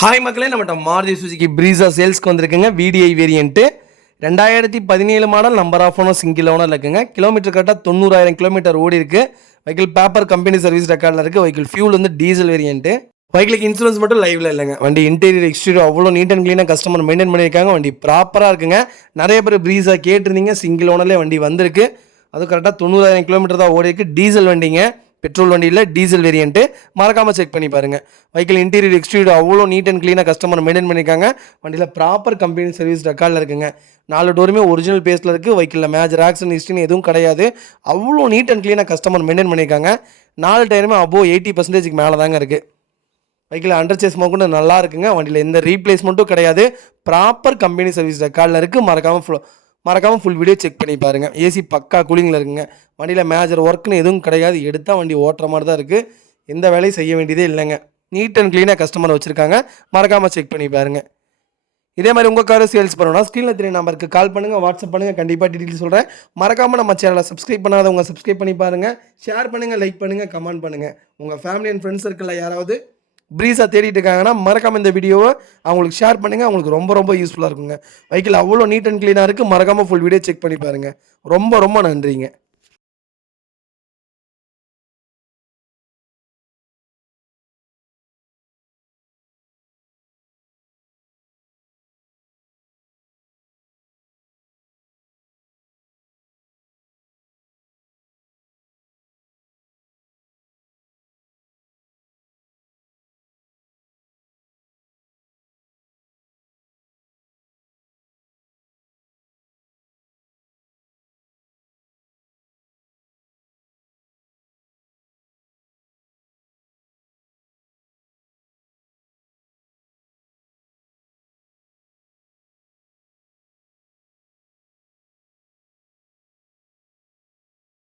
Hi மக்களே, நம்மகிட்ட Maruti Suzuki பிரீஸா சேல்ஸ்க்கு வந்திருக்குங்க. VDI variant 2017 model. Number of owner single owner இருக்குங்க. கிலோமீட்டர் கரெக்டாக 90,000 கிலோமீட்டர் ஓடி இருக்கு. வெஹிக்கிள் பேப்பர் கம்பெனி சர்வீஸ் ரெக்கார்டில் இருக்குது. வெஹிக்கிள் ஃபியூல் வந்து டீசல் வேரியன்ட்டு. வெஹிக்கிளுக்கு இன்சூரன்ஸ் மட்டும் லைவ்ல இல்லைங்க. வண்டி இன்டீரியர் எக்ஸ்டீரியர் அவ்வளோ நீட் அண்ட் க்ளீனாக கஸ்டமர் மெயின்டைன் பண்ணியிருக்காங்க. வண்டி ப்ராப்பராக இருக்குங்க. நிறைய பேர் பிரீஸா கேட்டிருந்தீங்க. சிங்கிள் ஓனர்லேயே வண்டி வந்திருக்கு. அது கரெக்டாக 90,000 கிலோமீட்டர் தான் ஓடி இருக்குது. டீசல் வண்டிங்க, பெட்ரோல் வண்டியில் டீசல் வேரியன்ட்டு. மறக்காமல் செக் பண்ணி பாருங்கள். வெஹிக்கிள் இன்டீரியர் எக்ஸ்டீரியர் அவ்வளோ நீட் அண்ட் க்ளீனாக கஸ்டமர் மெயின்டைன் பண்ணியிருக்காங்க. வண்டியில் ப்ராப்பர் கம்பெனி சர்வீஸ் ரெக்கார்டில் இருக்குங்க. 4 டோருமே ஒரிஜினல் பேஸில் இருக்குது. வெஹிக்கிளில் மேஜர் ஆக்சிடென்ட் ஹிஸ்ட்ரின்னு எதுவும் கிடையாது. அவ்வளோ நீட் அண்ட் க்ளீனாக கஸ்டமர் மெயின்டைன் பண்ணியிருக்காங்க. 4 டயருமே அபோவ் 80% மேலே தாங்க இருக்குது. வெஹிக்கிள் அண்டர் சேஸ் கூட நல்லா இருக்குங்க. வண்டியில் எந்த ரீப்ளேஸ்மெண்ட்டும் கிடையாது. ப்ராப்பர் கம்பெனி சர்வீஸ் ரெக்கார்டில் இருக்குது. மறக்காமல் ஃபுல் வீடியோ செக் பண்ணி பாருங்கள். ஏசி பக்கா கூலிங்கில் இருக்குங்க. வண்டியில் மேஜர் ஒர்க்குன்னு எதுவும் கிடையாது. எடுத்தால் வண்டி ஓட்டுற மாதிரி தான் இருக்குது. எந்த வேலையும் செய்ய வேண்டியதே இல்லைங்க. நீட் அண்ட் க்ளீனாக கஸ்டமர் வச்சுருக்காங்க. மறக்காமல் செக் பண்ணி பாருங்கள். இதே மாதிரி உங்கள் காரை சேல்ஸ் பண்ணணும்னா ஸ்க்ரீனில் தெரிய நம்பருக்கு கால் பண்ணுங்கள், வாட்ஸ்அப் பண்ணுங்கள். கண்டிப்பாக டீட்டெயில் சொல்கிறேன். மறக்காமல் நம்ம சேனலை சப்ஸ்கிரைப் பண்ணாதவங்க சப்ஸ்கிரைப் பண்ணி பாருங்கள். ஷேர் பண்ணுங்கள், லைக் பண்ணுங்கள், கமெண்ட் பண்ணுங்கள். உங்கள் ஃபேமிலி அண்ட் ஃப்ரெண்ட்ஸ் சர்க்கிளில் யாராவது பிரீஸா தேடிட்டு இருக்காங்கன்னா மறக்காமல் இந்த வீடியோவை அவங்களுக்கு ஷேர் பண்ணுங்கள். அவங்களுக்கு ரொம்ப யூஸ்ஃபுல்லாக இருக்குங்க. வெஹிக்கிள் அவ்வளோ நீட் அண்ட் க்ளீனாக இருக்குது. மறக்காமல் ஃபுல் வீடியோ செக் பண்ணி பாருங்கள். ரொம்ப நன்றிங்க.